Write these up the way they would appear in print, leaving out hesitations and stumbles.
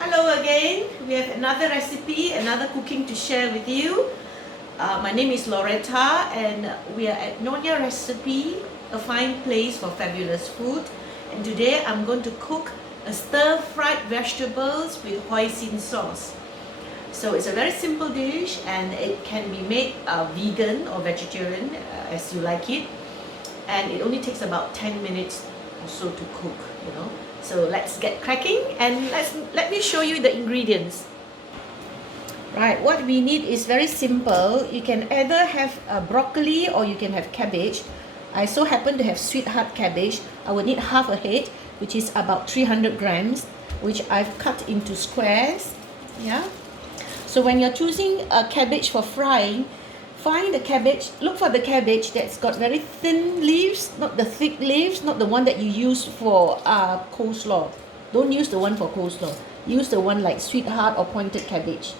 Hello again. We have another recipe, another cooking to share with you. My name is Loretta and we are at Nyonyarecipe, a fine place for fabulous food. And today I'm going to cook a stir-fried vegetables with hoisin sauce. So it's a very simple dish and it can be made vegan or vegetarian as you like it. And it only takes about 10 minutes or so to cook. So let's get cracking and let me show you the ingredients. Right, what we need is very simple. You can either have broccoli or you can have cabbage. I so happen to have sweetheart cabbage. I will need half a head, which is about 300 grams, which I've cut into squares. Yeah. So when you're choosing a cabbage for frying, find the cabbage, look for the cabbage that's got very thin leaves, not the thick leaves, not the one that you use for coleslaw. Don't use the one for coleslaw. Use the one like sweetheart or pointed cabbage.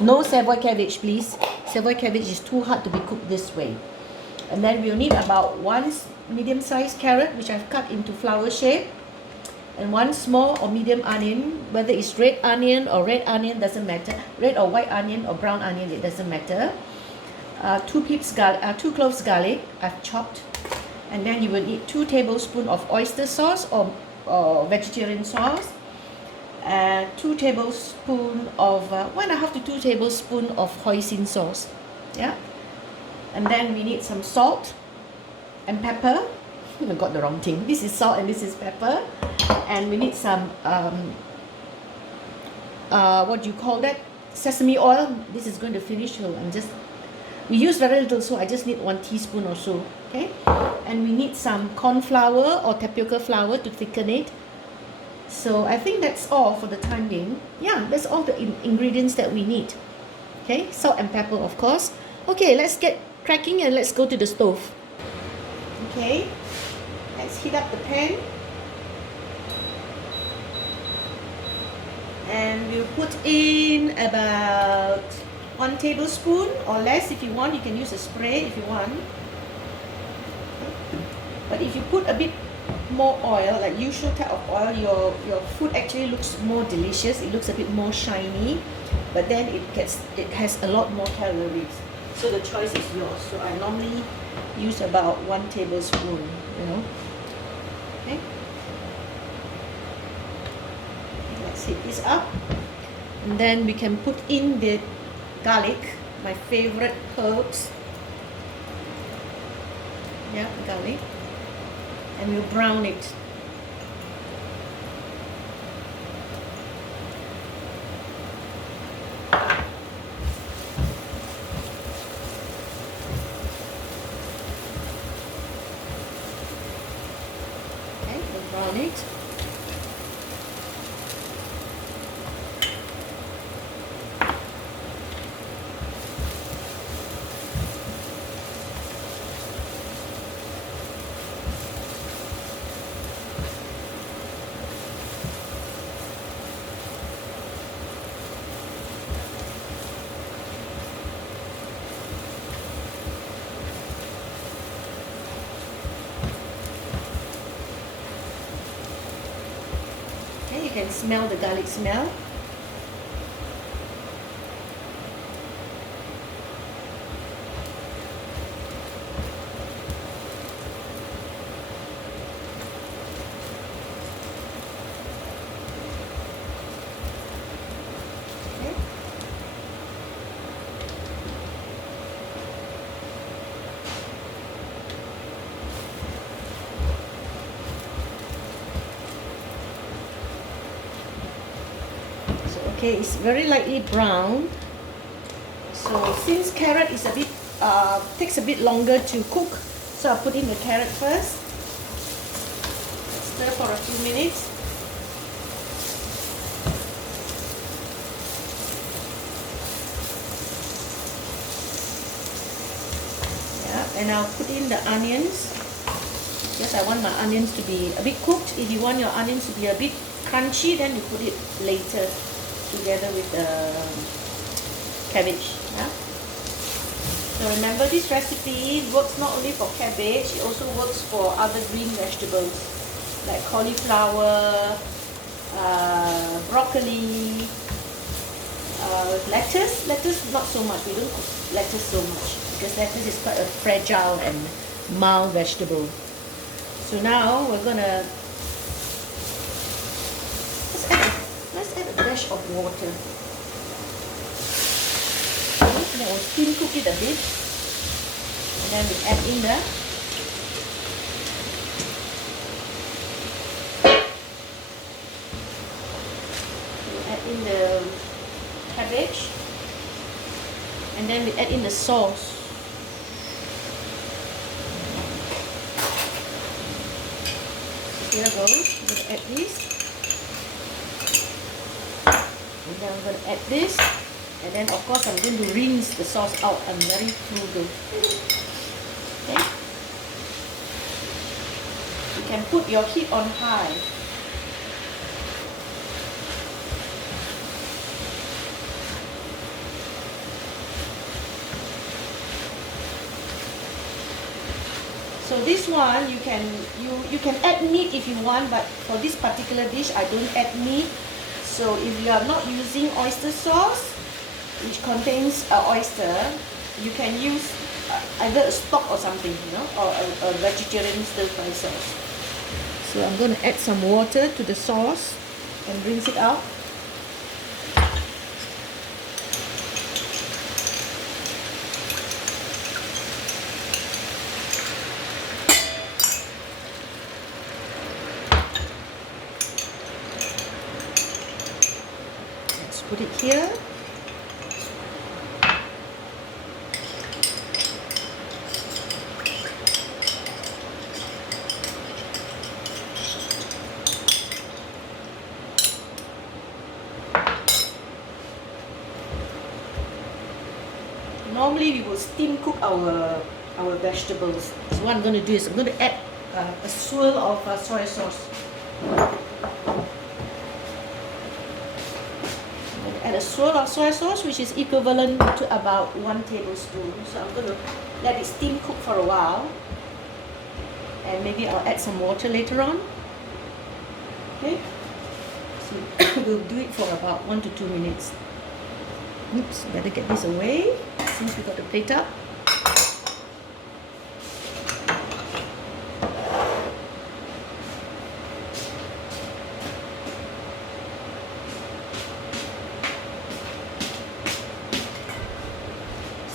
No Savoy cabbage, please. Savoy cabbage is too hard to be cooked this way. And then we'll need about one medium-sized carrot, which I've cut into flower shape, and one small or medium onion, whether it's red onion or red onion, doesn't matter. Red or white onion or brown onion, it doesn't matter. 2 cloves garlic I've chopped, and then you will need 2 tablespoons of oyster sauce or vegetarian sauce, 2 tablespoons of 1.5 to 2 tablespoons of hoisin sauce. Yeah, and then we need some salt and pepper. I got the wrong thing. This is salt and this is pepper, and we need some what do you call that? Sesame oil. This is going to finish, so we use very little, so I just need 1 teaspoon or so. Okay, and we need some corn flour or tapioca flour to thicken it. So I think that's all for the time being. Yeah, that's all the ingredients that we need. Okay, salt and pepper, of course. Okay, let's get cracking and let's go to the stove. Okay, let's heat up the pan. And we'll put in about 1 tablespoon or less if you want. You can use a spray if you want. But if you put a bit more oil, like usual type of oil, your food actually looks more delicious. It looks a bit more shiny, but then it has a lot more calories. So the choice is yours. So I normally use about 1 tablespoon. Okay. Let's heat this up, and then we can put in the garlic, my favorite herbs. Yeah, garlic, and we'll brown it. Okay, we'll brown it. You can smell the garlic smell. Okay. Okay, it's very lightly brown. So since carrot is a bit takes a bit longer to cook, so I'll put in the carrot first. Stir for a few minutes. Yeah, and I'll put in the onions. Yes, I want my onions to be a bit cooked. If you want your onions to be a bit crunchy, then you put it later together with the cabbage. Yeah? So remember, this recipe works not only for cabbage, it also works for other green vegetables like cauliflower, broccoli, lettuce. Lettuce not so much. We don't cook lettuce so much because lettuce is quite a fragile and mild vegetable. So now we're gonna let's add a dash of water. Then we'll steam cook it a bit, and then we add in the cabbage, and then we add in the sauce. Here goes. I'm going to add this, and then I'm going to add this, and then of course I'm going to rinse the sauce out. I'm very frugal. Okay. You can put your heat on high. So this one you can add meat if you want, but for this particular dish I don't add meat. So if you are not using oyster sauce, which contains oyster, you can use either a stock or something, you know, or a vegetarian stir-fry sauce. So I'm going to add some water to the sauce and rinse it out. Put it here. Normally we will steam cook our vegetables. So what I'm going to do is I'm going to add a swirl of soy sauce. Add a swirl of soy sauce, which is equivalent to about 1 tablespoon. So I'm going to let it steam cook for a while, and maybe I'll add some water later on. Okay, so we'll do it for about 1 to 2 minutes. Oops, better get this away since we got the plate up.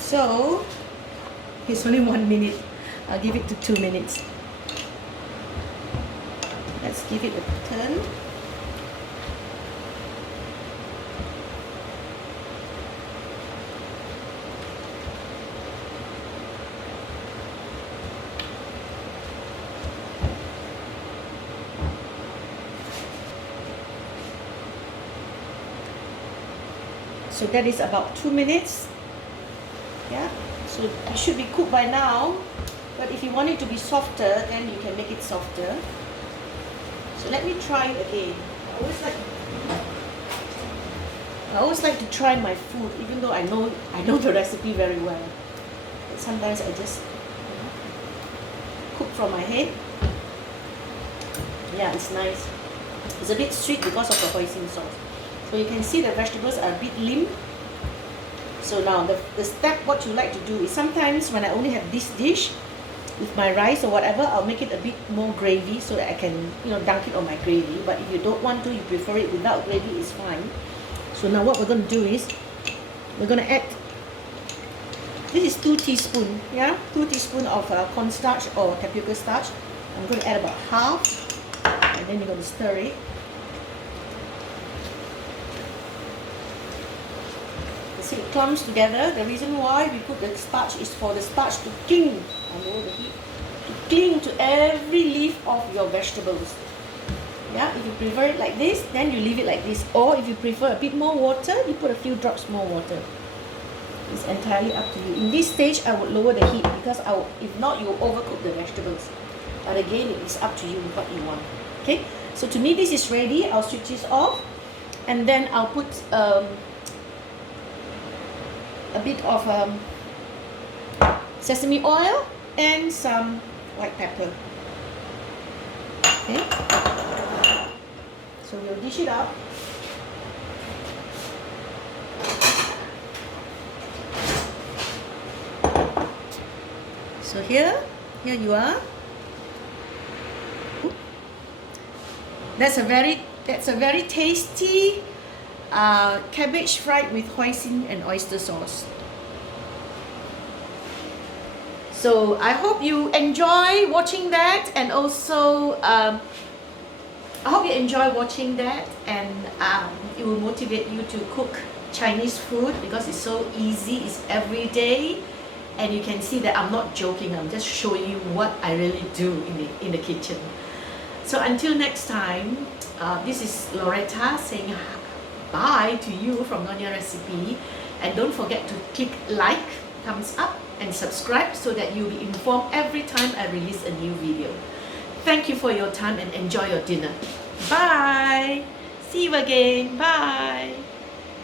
So it's only 1 minute. I'll give it to 2 minutes. Let's give it a turn. So that is about 2 minutes. Yeah, so it should be cooked by now, but if you want it to be softer, then you can make it softer. So let me try it again. I always like to try my food, even though I know the recipe very well. But sometimes I just cook from my head. Yeah, it's nice. It's a bit sweet because of the hoisin sauce. So you can see the vegetables are a bit limp. So now the step, what you like to do is sometimes when I only have this dish with my rice or whatever, I'll make it a bit more gravy so that I can, you know, dunk it on my gravy. But if you don't want to, you prefer it without gravy, it's fine. So now what we're going to do is we're going to add, this is 2 teaspoons, yeah, 2 teaspoons of cornstarch or tapioca starch. I'm going to add about half, and then you're going to stir it. See, it clumps together. The reason why we put the starch is for the starch to cling, to cling to every leaf of your vegetables. Yeah, if you prefer it like this, then you leave it like this. Or if you prefer a bit more water, you put a few drops more water. It's entirely up to you. In this stage, I would lower the heat because if not, you will overcook the vegetables. But again, it is up to you what you want. Okay, so to me, this is ready. I'll switch this off, and then I'll put a bit of sesame oil and some white pepper. Okay, so we'll dish it up. So here you are. That's a very tasty cabbage fried with hoisin and oyster sauce. So I hope you enjoy watching that, and also I hope you enjoy watching that, and it will motivate you to cook Chinese food because it's so easy, it's every day, and you can see that I'm not joking, I'm just showing you what I really do in the kitchen. So until next time, this is Loretta saying bye to you from Nyonya Recipe, and don't forget to click like, thumbs up, and subscribe so that you'll be informed every time I release a new video. Thank you for your time and enjoy your dinner. Bye! See you again. Bye!